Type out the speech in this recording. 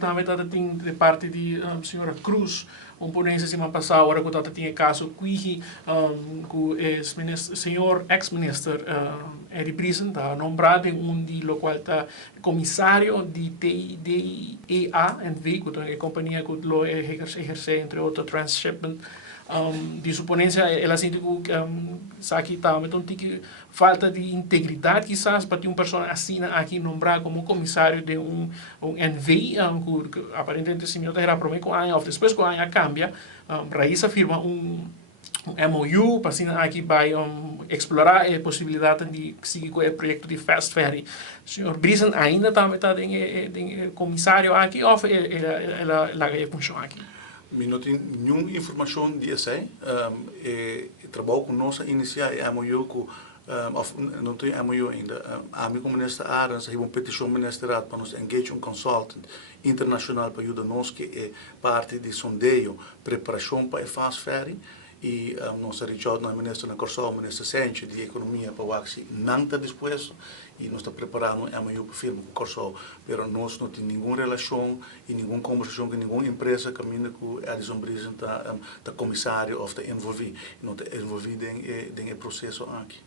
também tem de parte de senhora Cruz, ponência semana passada, agora que tinha caso Cuiji, que senhor ex-ministro Eddie Brisen, está nombrado em de lo qual está comissário de TIDEA, que é a companhia que lo exerce, entre outros, Transshipment. De suponência, ela sente que aqui também tem falta de integridade, quizás, para ter uma pessoa assim aqui nombrada como comissário de NV, que aparentemente o senhor era prometido com a ANHA, depois com a ANHA cambia, Raíssa firma MOU, para assim aqui vai explorar a possibilidade de seguir com o projeto de Fast Ferry. O senhor Brisen ainda também está em comissário aqui, ou ela funciona aqui? Não tem nenhuma informação disso. Trabalho com nossa inicial MOU com não tem MOU ainda. A minha ministra Arens tem uma petição ministerial para nos engage consultant internacional para ajudar nós que é parte de sondeio, preparação para a Fast Ferry. E nós reachamos na ministra Corsol, ministra Senchi de Economia para o Axi, não está disposto e nós estamos preparando um MOU para firma com Corsol, mas nós não temos nenhuma relação e nenhuma conversação com nenhuma empresa que ainda com Edison Brisen está comissário ou está envolvido, não está envolvido em processo aqui.